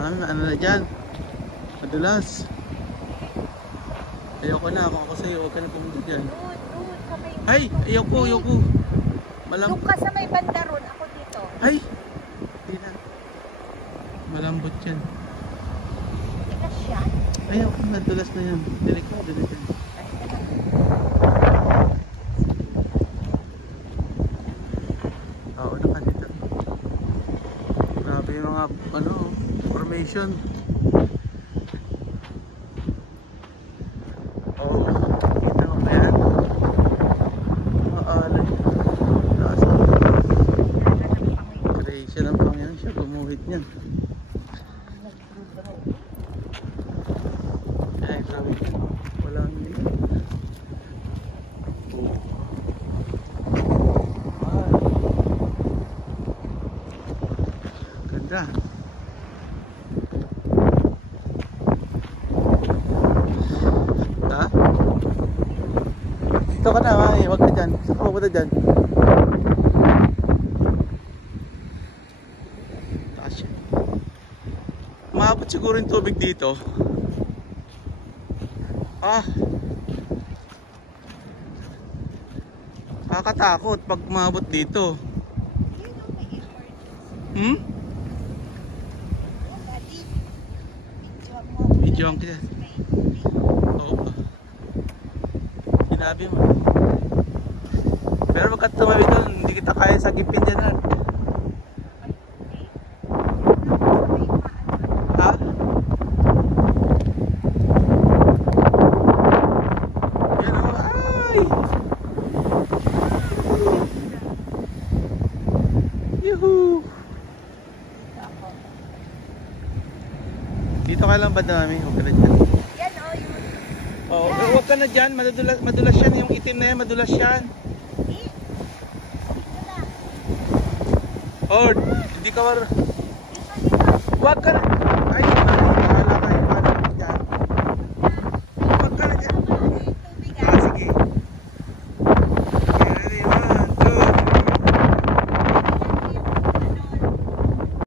Mami, ano na dyan? Madulas. Ayoko na, ako sa'yo, huwag ka na pumunta dyan. Ay, ayoko. Doon ka sa may banda ron, ako dito. Ay, hindi na. Malambot yan. Tigas yan. Ayoko, madulas na yan. Delikado na yan. Oo, na dito. Grabe yung mga, formation. Oh, kita mo ba yan? Maalan. Taas mo. Creation ng Panginoon siya, gumuhit niyan. Ay, grabe. Walang nila. Ganda. Ha? Dito ka na, mami. Huwag ka dyan. Saan ka pupunta dyan? Taas yan. Maabot siguro yung tubig dito. Nakakatakot pag maabot dito. Videoan kita. Oo. Sinabi mo. Pero pagkat tumawid doon, hindi kita kaya sagipin dyan ha. Ha? Yan o. Ay! Yuhuu! Dito ka lang ba namin? Huwag ka na dyan. Yan o, yun. Oo, huwag ka na dyan. Madulas yan. Yung itim na yan, madulas yan. Or, hindi ka war... Huwag ka na... Ay!